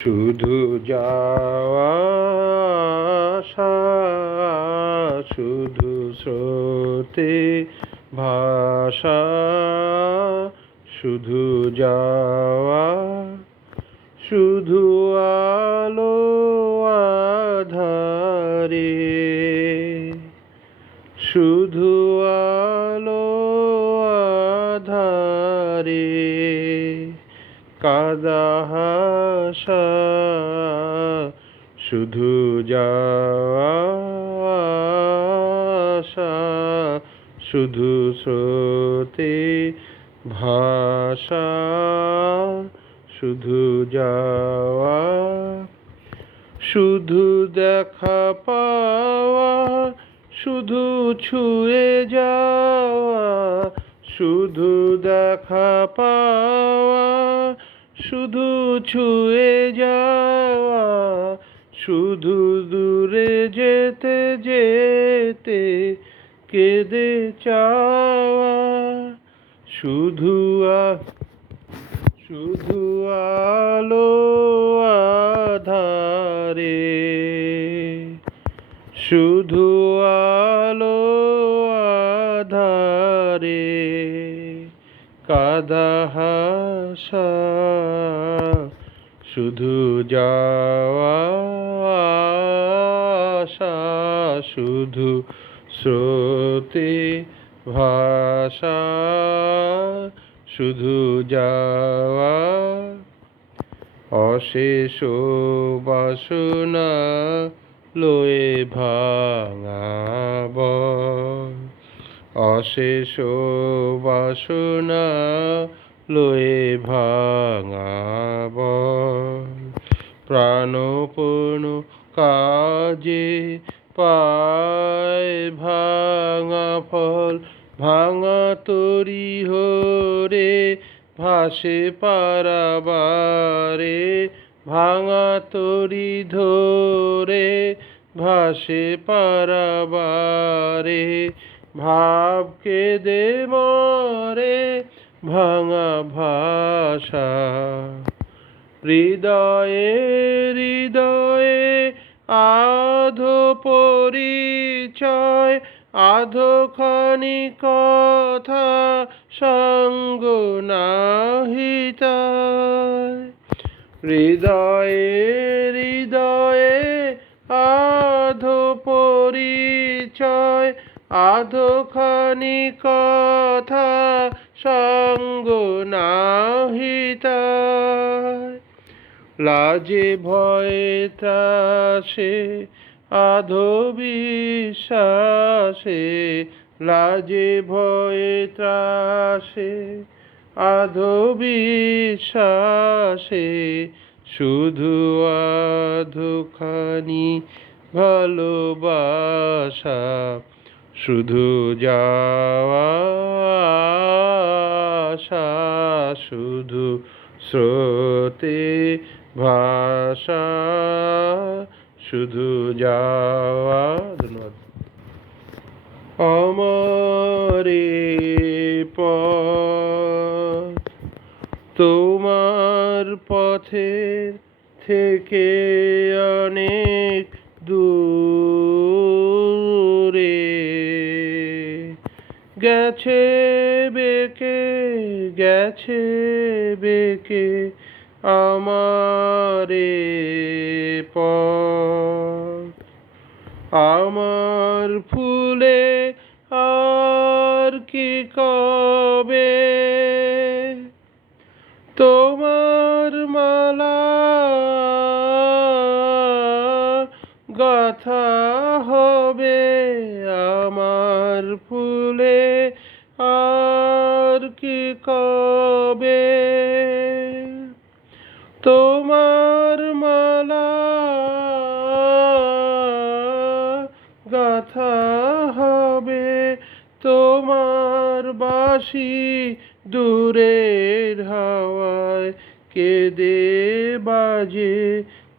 শুধু যাওয়া শুধু স্রোতে ভাষা শুধু যাওয়া শুধু আলো আধারে শুধু আলো আধারে। কাদা হাসা শুধু আসা শুধু স্রোতে ভাষা শুধু যাওয়া, শুধু দেখা পাওয়া, শুধু ছুঁয়ে যাওয়া, শুধু দেখা পাওয়া শুধু ছুঁয়ে যাওয়া, শুধু দূরে যেতে যেতে কেঁদে চাওয়া, শুধু শুধু আলো আধারে, শুধু আলো আধারে কাদা হাসা শুধু যাওয়া আসা শুধু স্রোতে ভাষা, শুধু যাওয়া অশেষ বাসনা লয়ে ভাঙাব অশেষ বাসনা লয়ে ভাঙাব প্রাণপণ কাজে পায় ভাঙা ফল, ভাঙা তরি হরে ভাসে পারাবারে, ভাঙা তরি ধরে ভাসে পারাবারে, ভাবকে দে মরে ভাঙা ভাষা। হৃদয়ে হৃদয়ে আধো পরিচয় আধোখানি কথা সঙ্গ নাহিতায় হৃদয়ে হৃদয়ে আধো পরিচয় আধোখানি কথা সঙ্গ নাহিতায় লাজে ভয়ে ত্রাসে, আধো বিশ্বাসে, লাজে ভয়ে ত্রাসে, আধো বিশ্বাসে, শুধু আধোখানি ভালোবাসা। শুধু যাওয়া শুধু স্রোতে ভাষা শুধু যাওয়া। ধন্যবাদ। অমরে পথ তোমার থেকে অনেক দূরে। গেছে বেকে গেছে বেকে আমারে পথ। আমার ফুলে আর কি কবে? তোমার মালা গাথা হবে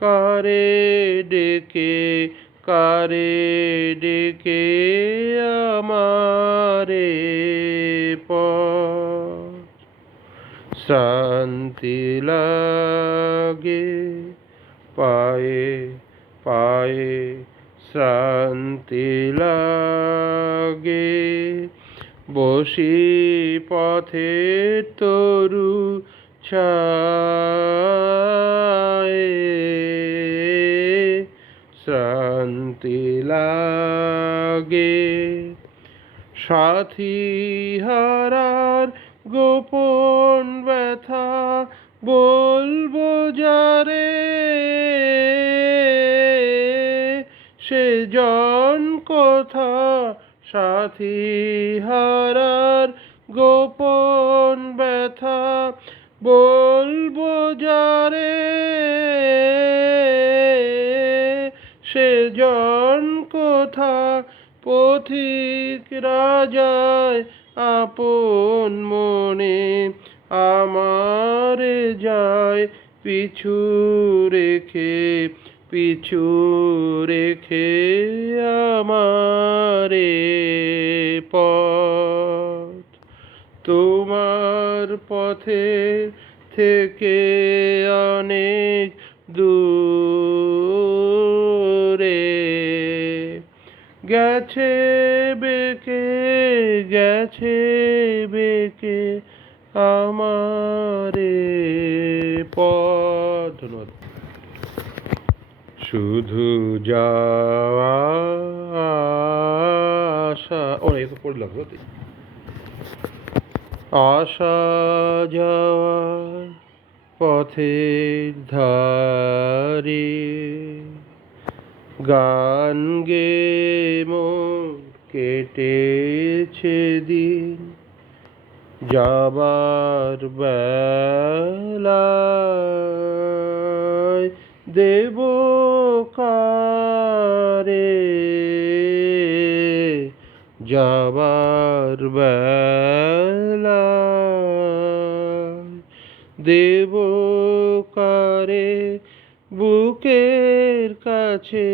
কারে ডেকে কারে ডেকে আমারে প শান্তি লাগে, পায়ে পায়ে শান্তি লাগে। বসি পথে তরু ছায়ে শ্রান্তি লাগে। সাথী হারার গোপন ব্যথা বলব যারে, সে জন কথা। সাথী হারার গোপন ব্যথা বলব যারে সে জন কোথা, পথিক রাজায় আপন মনে আমারে যায় পিছু রেখে পিছু রেখে আমারে পথ। তোমার পথে থেকে অনেক দূরে গেছে বেকে গেছে বেকে আমারে পথ শুধু যাওয়া আশা ও না, এ তো পড়লাম আসা যাওয়ার পথের ধারে গান গে কেটেছে দিন। যাবার বেলায় দেব কারে। যাবার বেলায় দেব কারে। বুকের কাছে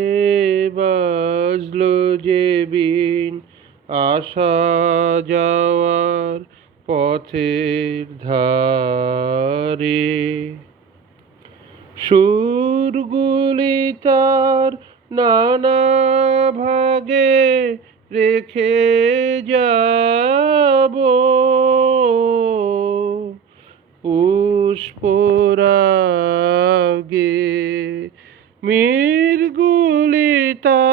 বাজলো যে বিন। আসা যাওয়ার পথের ধারে। সুরগুলি তার নানা ভাগে রেখে যাব। পুষ্পরাগে মীরগুলি তার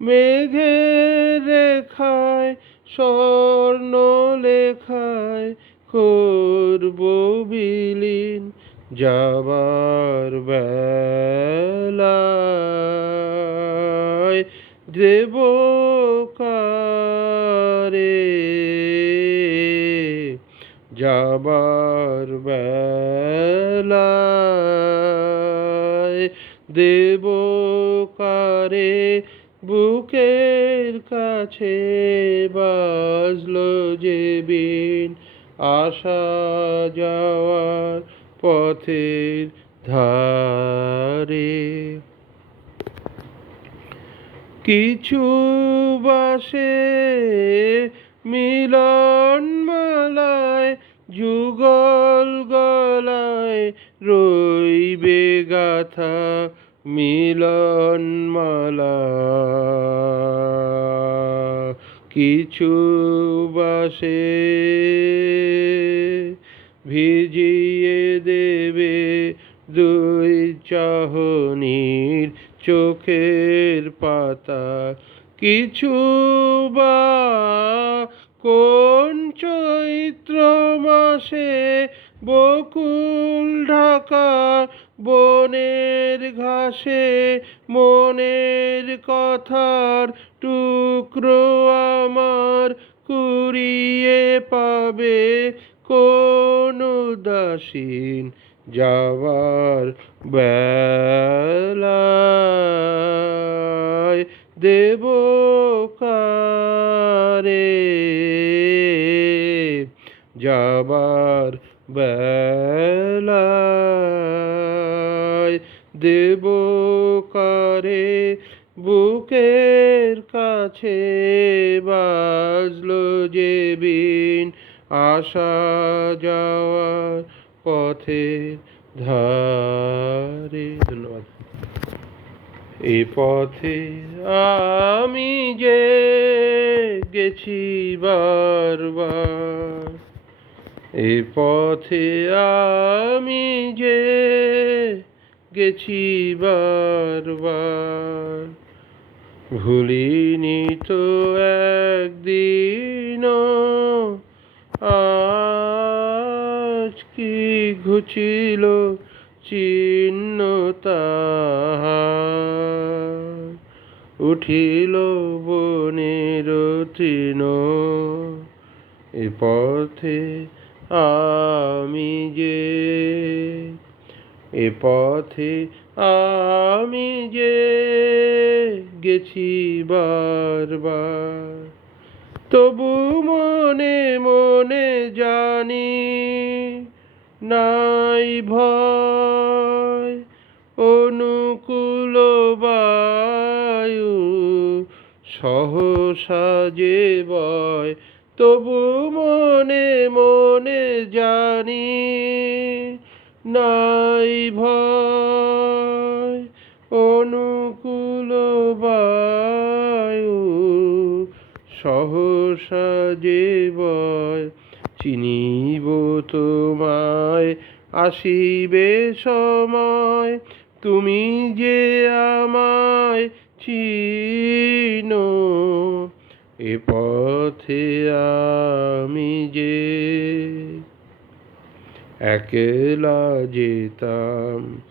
মেঘের রেখায় স্বর্ণ লেখায় করব বিলীন যাবার বেলায় দেব যাবার বেলায় দেব কারে বুকের কাছে বাজলো যে বিন আসা যাওয়ার পথের ধারে। কিছু বাসে মিলন রইবে গাথা মিলন মালা কিছু বাসে ভিজিয়ে দেবে দুই চাহনির চোখের পাতা। কিছু বা কোন চৈত্র মাসে বকুল ঢাকা বনের ঘাসে মনের কথার টুকরো আমার কুড়িয়ে পাবে কোন উদাসীন যাওয়ার বেলায় দেব কারে? যাবার বেলায় দেব কারে, বুকের কাছে বাজলো যে বিন আসা যাওয়ার পথের ধারে। ধন্যবাদ। এ পথে আমি যে গেছি বারবার এ পথে আমি যে গেছি বারবার, ভুলিনি তো একদিন আজ কি ঘুচিল চিহ্ন উঠিল বনের তৃণ, এ পথে আমি যে এ পথে আমি যে গেছি বারবার, তবু মনে মনে জানি নাই ভয়, অনুকূল বায়ু সহসা যে বয় তবু মনে মনে জানি নাই ভয়, অনুকূল বায়ু সহসা যে বয়, চিনিব তোমায়, আসিবে সময়, তুমি যে আমায় চিনো। এ পথে আমি যে একলা যেতাম,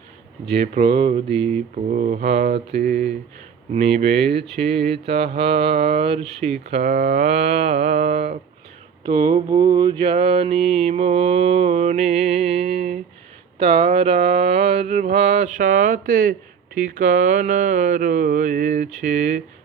যে প্রদীপ হাতে নিবেছে তাহার শিখা। তবু জানি মনে তারার ভাষাতে ঠিকানা রয়েছে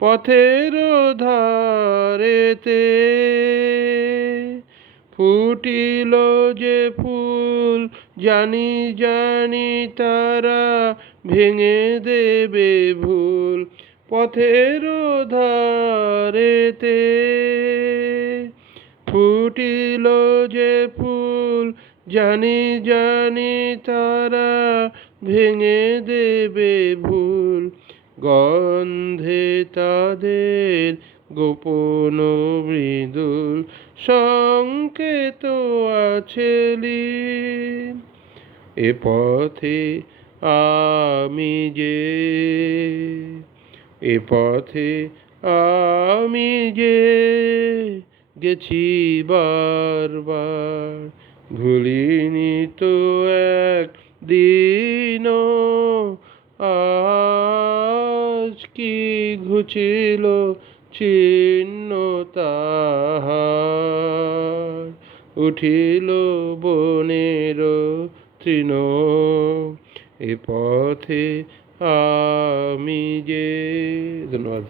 পথের ধারেতে ফুটিল যে ফুল, জানি জানি তারা ভেঙে দেবে ভুল। পথের ধারেতে ফুটিল যে ফুল, জানি জানি তারা ভেঙে দেবে ভুল। গন্ধে তাদের গোপন মৃদুল সংকেত আছে এ পথে আমি যে, এ পথে আমি যে গেছি বারবার, ভুলিনি তো এক দিন আজ কি ঘুচিল চিহ্ন তাহার? উঠিল বনের তৃণ এ পথে আমি যে ধন্যবাদ।